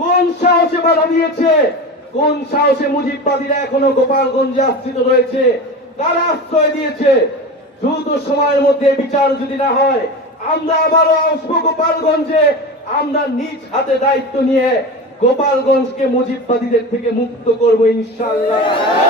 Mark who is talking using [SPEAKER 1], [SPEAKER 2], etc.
[SPEAKER 1] কোন সাহসে বাধা দিয়েছে? কোন সাহসে মুজিববাদীরা এখনও গোপালগঞ্জে আশ্রিত রয়েছে? কারা আশ্রয় দিয়েছে? দ্রুত সময়ের মধ্যে বিচার যদি না হয়, আমরা আবারও আসব গোপালগঞ্জে। আমরা নিজ হাতে দায়িত্ব নিয়ে গোপালগঞ্জকে মুজিববাদীদের থেকে মুক্ত করব ইনশাল্লাহ